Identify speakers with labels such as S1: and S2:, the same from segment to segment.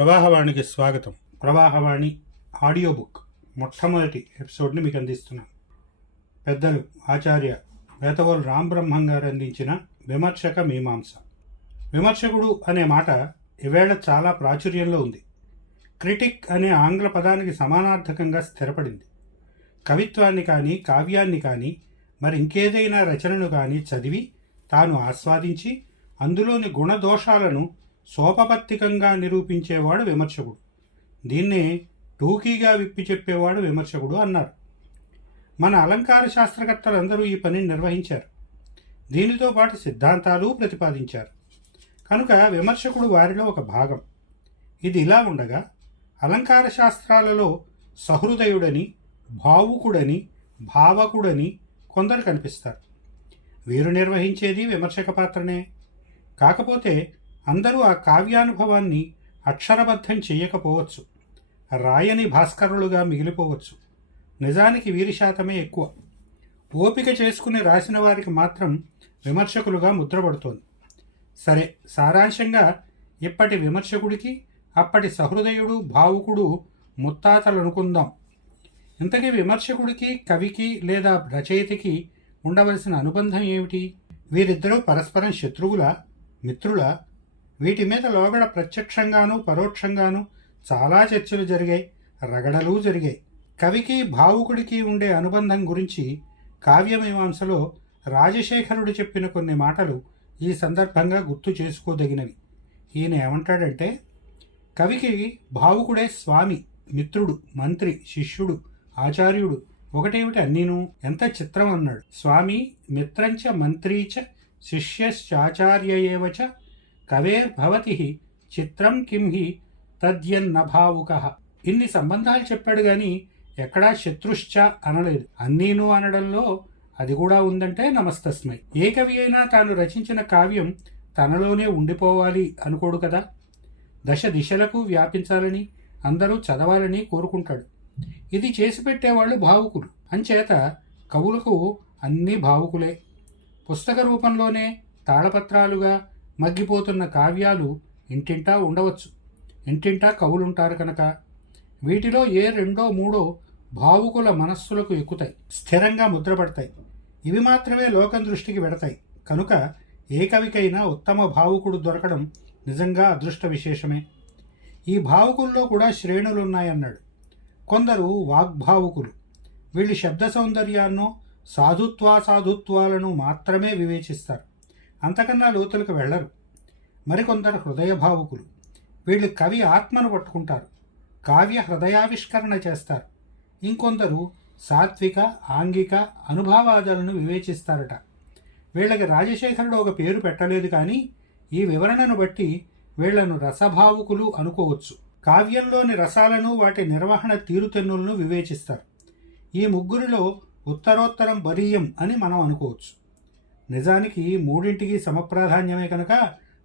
S1: ప్రవాహవాణికి స్వాగతం. Pravahavani audio book. మొట్టమొదటి ఎపిసోడ్ని మీకు అందిస్తున్నాం. పెద్దలు ఆచార్య వేతవోలు రామబ్రహ్మం గారు అందించిన విమర్శక మీమాంస. విమర్శకుడు అనే మాట ఈవేళ చాలా ప్రాచుర్యంలో ఉంది. క్రిటిక్ అనే ఆంగ్ల పదానికి సమానార్థకంగా స్థిరపడింది. కవిత్వాన్ని కానీ కావ్యాన్ని కానీ మరి ఇంకేదైనా రచనను కానీ చదివి తాను ఆస్వాదించి అందులోని గుణదోషాలను సోపపత్తికంగా నిరూపించేవాడు విమర్శకుడు. దీన్నే టూకీగా విప్పి చెప్పేవాడు విమర్శకుడు అన్నారు. మన అలంకార శాస్త్రకర్తలందరూ ఈ పనిని నిర్వహించారు. దీనితో పాటు సిద్ధాంతాలు ప్రతిపాదించారు. కనుక విమర్శకుడు వారిలో ఒక భాగం. ఇది ఇలా ఉండగా అలంకార శాస్త్రాలలో సహృదయుడని భావుకుడని భావకుడని కొందరు కనిపిస్తారు. వీరు నిర్వహించేది విమర్శక పాత్రనే. కాకపోతే అందరూ ఆ కావ్యానుభవాన్ని అక్షరబద్ధం చేయకపోవచ్చు. రాయని భాస్కరులుగా మిగిలిపోవచ్చు. నిజానికి వీరి శాతమే ఎక్కువ. ఓపిక చేసుకుని రాసిన వారికి మాత్రం విమర్శకులుగా ముద్రపడుతోంది సరే సారాంశంగా ఇప్పటి విమర్శకుడికి అప్పటి సహృదయుడు భావుకుడు ముత్తాతలు అనుకుందాం ఇంతకీ విమర్శకుడికి కవికి లేదా రచయితకి ఉండవలసిన అనుబంధం ఏమిటి? వీరిద్దరూ పరస్పరం శత్రువుల మిత్రుల? వీటి మీద లోగడ ప్రత్యక్షంగాను పరోక్షంగాను చాలా చర్చలు జరిగాయి రగడలు జరిగాయి. కవికి భావుకుడికి ఉండే అనుబంధం గురించి కావ్యమీమాంసలో రాజశేఖరుడు చెప్పిన కొన్ని మాటలు ఈ సందర్భంగా గుర్తు చేసుకోదగినవి. ఈయన ఏమంటాడంటే కవికి భావుకుడే స్వామి మిత్రుడు మంత్రి శిష్యుడు ఆచార్యుడు ఒకటేమిటి అన్నీను? ఎంత చిత్రం అన్నాడు. స్వామి మిత్రంచ మంత్రీచ శిష్యశ్చాచార్యయేవచ కవేర్భవతి చిత్రం కిం హి తద్యన్నభావుక ఇన్ని సంబంధాలు చెప్పాడు గాని ఎక్కడా శత్రుశ్చ అనలేదు. అన్నీను అనడంలో అది కూడా ఉందంటే నమస్తస్మై. ఏ కవి అయినా తాను రచించిన కావ్యం తనలోనే ఉండిపోవాలి అనుకోడు కదా. దశ దిశలకు వ్యాపించాలని అందరూ చదవాలని కోరుకుంటాడు. ఇది చేసి పెట్టేవాళ్ళు భావుకులు. అంచేత కవులకు అన్నీ భావుకులే. పుస్తక రూపంలోనే తాళపత్రాలుగా మగ్గిపోతున్న కావ్యాలు ఇంటింటా ఉండవచ్చు. ఇంటింటా కవులుంటారు కనుక. వీటిలో ఏ రెండో మూడో భావుకుల మనస్సులకు ఎక్కుతాయి. స్థిరంగా ముద్రపడతాయి ఇవి మాత్రమే లోకం దృష్టికి వెడతాయి కనుక ఏ కవికైనా ఉత్తమ భావుకుడు దొరకడం నిజంగా అదృష్ట విశేషమే. ఈ భావుకుల్లో కూడా శ్రేణులున్నాయన్నాడు. కొందరు వాగ్భావుకులు. వీళ్ళు శబ్ద సౌందర్యాన్నో సాధుత్వాసాధుత్వాలను మాత్రమే వివేచిస్తారు. అంతకన్నా లోతులకు వెళ్ళరు. మరికొందరు హృదయ భావుకులు వీళ్ళు కవి ఆత్మను పట్టుకుంటారు. కావ్య హృదయావిష్కరణ చేస్తారు. ఇంకొందరు సాత్విక ఆంగిక అనుభావాదాలను వివేచిస్తారట. వీళ్ళకి రాజశేఖరుడు ఒక పేరు పెట్టలేదు కానీ ఈ వివరణను బట్టి వీళ్ళను రసభావుకులు అనుకోవచ్చు. కావ్యంలోని రసాలను వాటి నిర్వహణ తీరుతెన్నులను వివేచిస్తారు. ఈ ముగ్గురిలో ఉత్తరోత్తరం బరీయం అని మనం అనుకోవచ్చు. నిజానికి మూడింటికి సమప్రాధాన్యమే కనుక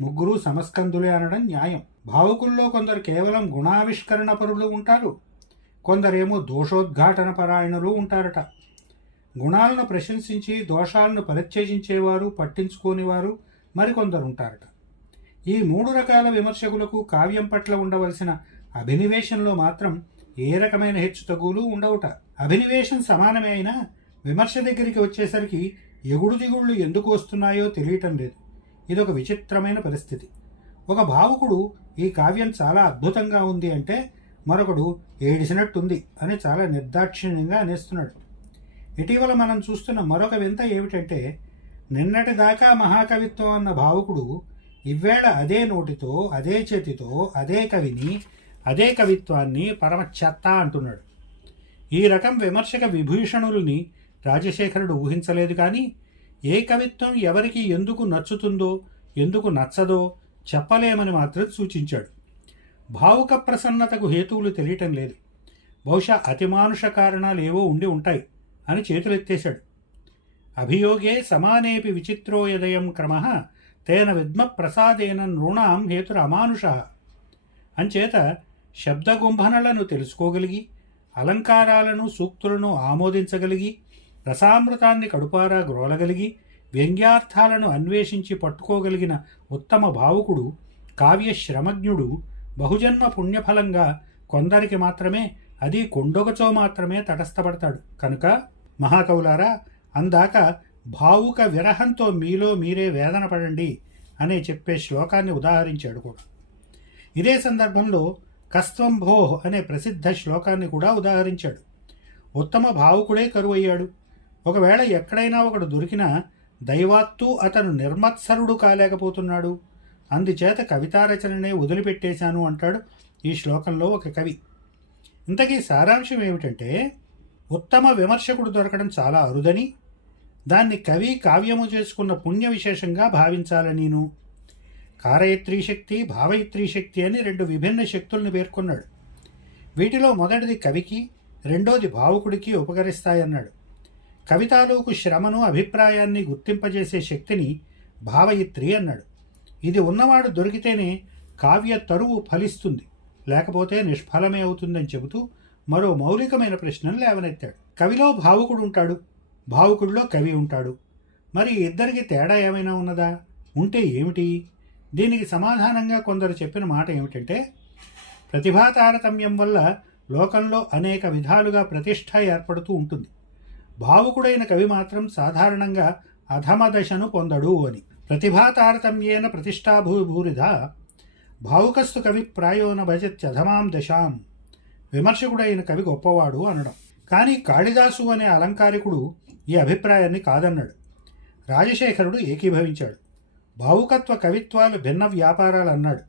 S1: ముగ్గురు సమస్కందులే అనడం న్యాయం. భావుకుల్లో కొందరు కేవలం గుణావిష్కరణ పరులు ఉంటారు. కొందరేమో దోషోద్ఘాటన పరాయణులు ఉంటారట. గుణాలను ప్రశంసించి దోషాలను పరిత్యజించేవారు పట్టించుకోనివారు మరికొందరు ఉంటారట ఈ మూడు రకాల విమర్శకులకు కావ్యం పట్ల ఉండవలసిన అభినివేశంలో మాత్రం ఏ రకమైన హెచ్చుతగులు ఉండవుట. అభినివేశం సమానమే అయినా విమర్శ దగ్గరికి వచ్చేసరికి ఎగుడు దిగుళ్ళు ఎందుకు వస్తున్నాయో తెలియటం లేదు. ఇదొక విచిత్రమైన పరిస్థితి. ఒక భావుకుడు ఈ కావ్యం చాలా అద్భుతంగా ఉంది అంటే మరొకడు ఏడిసినట్టుంది అని చాలా నిర్దాక్షిణ్యంగా అనేస్తున్నాడు. ఇటీవల మనం చూస్తున్న మరొక వింత ఏమిటంటే నిన్నటి దాకా మహాకవిత్వం అన్న భావుకుడు ఇవ్వేళ అదే నోటితో అదే చేతితో అదే కవిని అదే కవిత్వాన్ని పరమ చెత్త అంటున్నాడు. ఈ రకం విమర్శక విభూషణుల్ని రాజశేఖరుడు ఊహించలేదు కానీ ఏ కవిత్వం ఎవరికి ఎందుకు నచ్చుతుందో ఎందుకు నచ్చదో చెప్పలేమని మాత్రం సూచించాడు. భావుక ప్రసన్నతకు హేతువులు తెలియటం లేదు. బహుశా అతిమానుష కారణాలు ఏవో ఉండి ఉంటాయి అని చేతులెత్తేశాడు. అభియోగే సమానేపి విచిత్రోయదయం క్రమ తేన విద్మ ప్రసాదేన నృణాం హేతురమానుష అంచేత శబ్దగుంభనలను తెలుసుకోగలిగి అలంకారాలను సూక్తులను ఆమోదించగలిగి రసామృతాన్ని కడుపారా గ్రోలగలిగి వ్యంగ్యార్థాలను అన్వేషించి పట్టుకోగలిగిన ఉత్తమ భావుకుడు కావ్యశ్రమజ్ఞుడు బహుజన్మ పుణ్యఫలంగా కొందరికి మాత్రమే అది కొండొకచో మాత్రమే తటస్థపడతాడు. కనుక మహాకవులారా అందాక భావుక విరహంతో మీలో మీరే వేదన పడండి అనే చెప్పే శ్లోకాన్ని ఉదాహరించాడు కూడా. ఇదే సందర్భంలో కస్త్వం భోహ్ అనే ప్రసిద్ధ శ్లోకాన్ని కూడా ఉదాహరించాడు. ఉత్తమ భావుకుడే కరువయ్యాడు. ఒకవేళ ఎక్కడైనా ఒకడు దొరికినా దైవాత్తు అతను నిర్మత్సరుడు కాలేకపోతున్నాడు. అందుచేత కవితారచననే వదిలిపెట్టేశాను అంటాడు ఈ శ్లోకంలో ఒక కవి. ఇంతకీ సారాంశం ఏమిటంటే ఉత్తమ విమర్శకుడు దొరకడం చాలా అరుదని దాన్ని కవి కావ్యము చేసుకున్న పుణ్య విశేషంగా భావించాలనీను కారయత్రీ శక్తి భావయత్రీ శక్తి అని రెండు విభిన్న శక్తుల్ని పేర్కొన్నాడు. వీటిలో మొదటిది కవికి రెండోది భావుకుడికి ఉపకరిస్తాయన్నాడు. కవితాలోకు శ్రమను అభిప్రాయాన్ని గుర్తింపజేసే శక్తిని భావయిత్రి అన్నాడు. ఇది ఉన్నవాడు దొరికితేనే కావ్య తరువు ఫలిస్తుంది. లేకపోతే నిష్ఫలమే అవుతుందని చెబుతూ మరో మౌలికమైన ప్రశ్నను లేవనెత్తాడు. కవిలో భావుకుడు ఉంటాడు. భావుకుడిలో కవి ఉంటాడు. మరి ఇద్దరికి తేడా ఏమైనా ఉన్నదా? ఉంటే ఏమిటి? దీనికి సమాధానంగా కొందరు చెప్పిన మాట ఏమిటంటే ప్రతిభా తారతమ్యం వల్ల లోకంలో అనేక విధాలుగా ప్రతిష్ట ఏర్పడుతూ ఉంటుంది. భావుకుడైన కవి మాత్రం సాధారణంగా అధమ దశను పొందడు అని. ప్రతిభా తారతమ్యేన ప్రతిష్టాభూభూరిధ భావుకస్తు కవి ప్రాయోన భజత్యధమాం దశాం. విమర్శకుడైన కవి గొప్పవాడు అనడం. కానీ కాళిదాసు అనే అలంకారికుడు ఈ అభిప్రాయాన్ని కాదన్నాడు. రాజశేఖరుడు ఏకీభవించాడు. భావుకత్వ కవిత్వాలు భిన్న వ్యాపారాలు అన్నాడు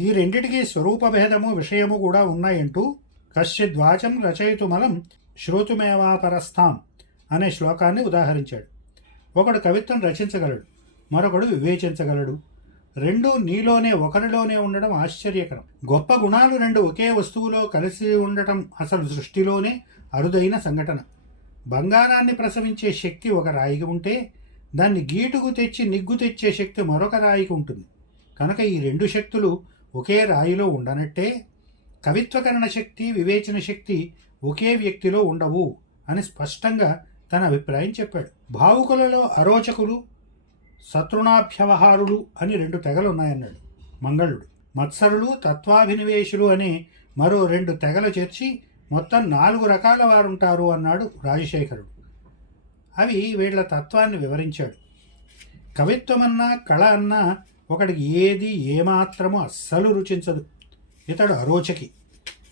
S1: ఈ రెండిటికీ స్వరూపభేదము విషయము కూడా ఉన్నాయంటూ కశ్చిద్వాచం రచయితుమలం శ్రోతుమేవాపరస్థాం. అనే శ్లోకాన్ని ఉదాహరించాడు. ఒకడు కవిత్వం రచించగలడు మరొకడు వివేచించగలడు. రెండు నీలోనే ఒకరిలోనే ఉండడం ఆశ్చర్యకరం. గొప్ప గుణాలు రెండు ఒకే వస్తువులో కలిసి ఉండటం అసలు సృష్టిలోనే అరుదైన సంఘటన. బంగారాన్ని ప్రసవించే శక్తి ఒక రాయికి ఉంటే దాన్ని గీటుకు తెచ్చి నిగ్గు తెచ్చే శక్తి మరొక రాయికి ఉంటుంది. కనుక ఈ రెండు శక్తులు ఒకే రాయిలో ఉండనట్టే కవిత్వకరణ శక్తి వివేచన శక్తి ఒకే వ్యక్తిలో ఉండవు అని స్పష్టంగా తన అభిప్రాయం చెప్పాడు. భావుకులలో అరోచకులు శత్రుణాభ్యవహారులు అని రెండు తెగలు ఉన్నాయన్నాడు మంగళుడు. మత్సరులు తత్వాభినివేశులు అనే మరో రెండు తెగలు చేర్చి మొత్తం నాలుగు రకాల వారుంటారు అన్నాడు రాజశేఖరుడు. అవి వీళ్ళ తత్వాన్ని వివరించాడు. కవిత్వమన్నా కళ అన్నా ఒకడికి ఏది ఏమాత్రము అస్సలు రుచించదు. ఇతడు అరోచకి.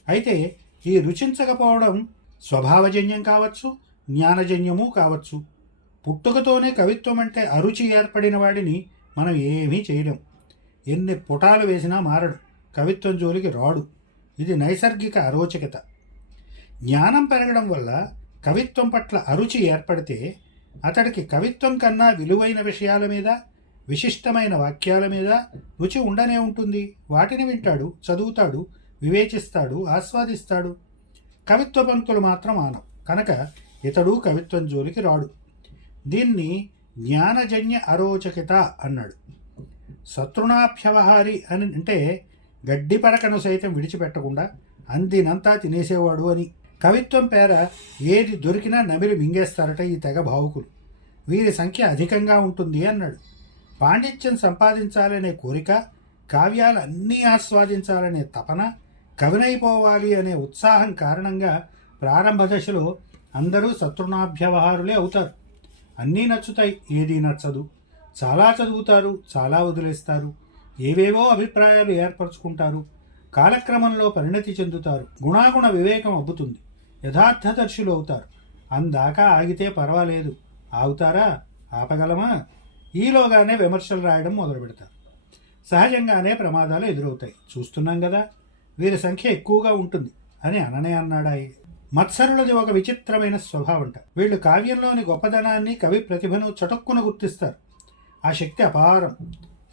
S1: అయితే ఈ రుచించకపోవడం స్వభావజన్యం కావచ్చు జ్ఞానజన్యము కావచ్చు. పుట్టుకతోనే కవిత్వం అంటే అరుచి ఏర్పడిన వాడిని మనం ఏమీ చేయలేం. ఎన్ని పుటాలు వేసినా మారడు. కవిత్వం జోలికి రాడు. ఇది నైసర్గిక అరోచకత. జ్ఞానం పెరగడం వల్ల కవిత్వం పట్ల అరుచి ఏర్పడితే అతడికి కవిత్వం కన్నా విలువైన విషయాల మీద విశిష్టమైన వాక్యాల మీద రుచి ఉండనే ఉంటుంది. వాటిని వింటాడు చదువుతాడు వివేచిస్తాడు ఆస్వాదిస్తాడు. కవిత్వ పంక్తులు మాత్రం ఆనం. కనుక ఇతడు కవిత్వం జోలికి రాడు. దీన్ని జ్ఞానజన్య అరోచకిత అన్నాడు. శత్రుణాభ్యవహారి అని అంటే గడ్డి పరకను సైతం విడిచిపెట్టకుండా అందినంతా తినేసేవాడు అని. కవిత్వం పేర ఏది దొరికినా నమిలి మింగేస్తారట ఈ తెగ భావుకులు వీరి సంఖ్య అధికంగా ఉంటుంది అన్నాడు. పాండిత్యం సంపాదించాలనే కోరిక కావ్యాలు అన్నీ ఆస్వాదించాలనే తపన కవినైపోవాలి అనే ఉత్సాహం కారణంగా ప్రారంభ దశలో అందరూ శత్రునాభ్యవహారులే అవుతారు. అన్నీ నచ్చుతాయి ఏదీ నచ్చదు. చాలా చదువుతారు చాలా వదిలేస్తారు. ఏవేవో అభిప్రాయాలు ఏర్పరచుకుంటారు. కాలక్రమంలో పరిణతి చెందుతారు. గుణాగుణ వివేకం అబ్బుతుంది. యథార్థదర్శులు అవుతారు. అందాకా ఆగితే పర్వాలేదు. ఆగుతారా? ఆపగలమా? ఈలోగానే విమర్శలు రాయడం మొదలు పెడతారు సహజంగానే ప్రమాదాలు ఎదురవుతాయి. చూస్తున్నాం కదా వీరి సంఖ్య ఎక్కువగా ఉంటుంది అని అననే అన్నాడాయి మత్సరులది ఒక విచిత్రమైన స్వభావంట. వీళ్ళు కావ్యంలోని గొప్పదనాన్ని కవి ప్రతిభను చటుక్కున గుర్తిస్తారు. ఆ శక్తి అపారం.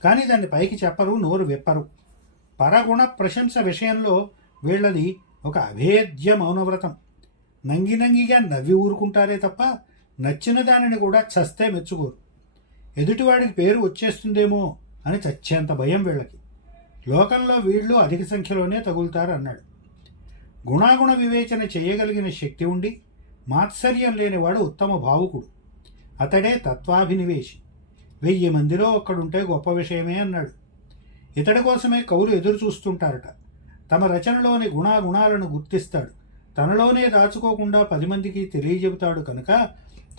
S1: కానీ దాన్ని పైకి చెప్పరు నోరు విప్పరు. పరగుణ ప్రశంస విషయంలో వీళ్ళది ఒక అభేద్య మౌనవ్రతం. నంగి నంగిగా నవ్వి ఊరుకుంటారే తప్ప నచ్చిన దానిని కూడా చస్తే మెచ్చుకోరు. ఎదుటివాడికి పేరు వచ్చేస్తుందేమో అని చచ్చేంత భయం వీళ్ళకి. లోకంలో వీళ్ళు అధిక సంఖ్యలోనే తగులుతారు అన్నాడు గుణాగుణ వివేచన చేయగలిగిన శక్తి ఉండి మాత్సర్యం లేనివాడు ఉత్తమ భావుకుడు. అతడే తత్వాభినివేశి. వెయ్యి మందిలో ఒక్కడుంటే గొప్ప విషయమే అన్నాడు. ఇతడి కోసమే కవులు ఎదురు చూస్తుంటారట. తమ రచనలోని గుణాగుణాలను గుర్తిస్తాడు. తనలోనే దాచుకోకుండా పది మందికి తెలియజెబుతాడు కనుక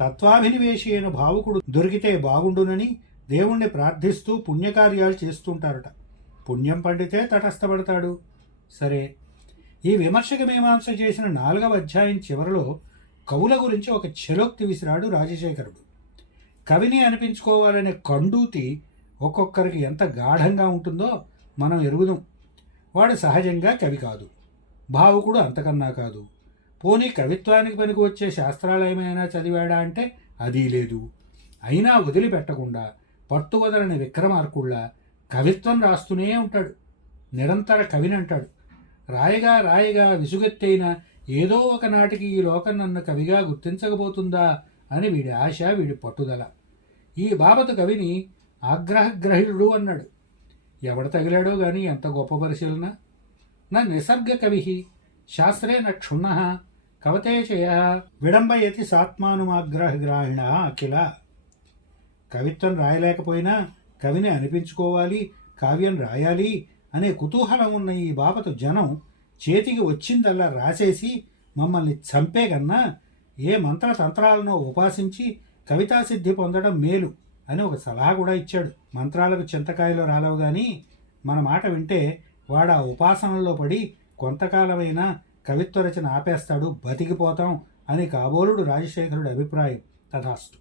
S1: తత్వాభినివేశి అయిన భావుకుడు దొరికితే బాగుండునని దేవుణ్ణి ప్రార్థిస్తూ పుణ్యకార్యాలు చేస్తుంటారట. పుణ్యం పండితే తటస్థపడతాడు. సరే. ఈ విమర్శక మీమాంస చేసిన నాలుగవ అధ్యాయం చివరిలో కవుల గురించి ఒక చెలోక్తి విసిరాడు రాజశేఖరుడు. కవిని అనిపించుకోవాలనే కండూతి ఒక్కొక్కరికి ఎంత గాఢంగా ఉంటుందో మనం ఎరుగుదాం. వాడు సహజంగా కవి కాదు. భావుకుడు అంతకన్నా కాదు. పోనీ కవిత్వానికి పనికి వచ్చే శాస్త్రాలు ఏమైనా చదివాడా అంటే అది లేదు. అయినా వదిలిపెట్టకుండా పట్టు వదలని విక్రమార్కుళ్ళ కవిత్వం రాస్తూనే ఉంటాడు. నిరంతర కవిని అంటాడు. రాయగా రాయగా విసుగెత్తైన ఏదో ఒకనాటికి ఈ లోకం నన్ను కవిగా గుర్తించకపోతుందా అని వీడి ఆశ వీడి పట్టుదల. ఈ బాబతు కవిని ఆగ్రహగ్రహిణుడు అన్నాడు. ఎవడ తగిలాడో గాని ఎంత గొప్ప పరిశీలన? నా నిసర్గ కవి శాస్త్రే న క్షుణ్ణ కవతే విడంబయతి సాత్మానుమాగ్రహగ్రాహిణ అఖిల. కవిత్వం రాయలేకపోయినా కవిని అనిపించుకోవాలి కావ్యం రాయాలి అనే కుతూహలం ఉన్న ఈ బాపతు జనం చేతికి వచ్చిందల్లా రాసేసి మమ్మల్ని చంపే కన్నా ఏ మంత్రతంత్రాలను ఉపాసించి కవితా సిద్ధి పొందడం మేలు అని ఒక సలహా కూడా ఇచ్చాడు. మంత్రాలకు చింతకాయలు రాలవు కానీ మన మాట వింటే వాడు ఆ ఉపాసనలో పడి కొంతకాలమైనా కవిత్వ రచన ఆపేస్తాడు బతికిపోతాం అని కాబోలుడు రాజశేఖరుడి అభిప్రాయం తథాస్తు.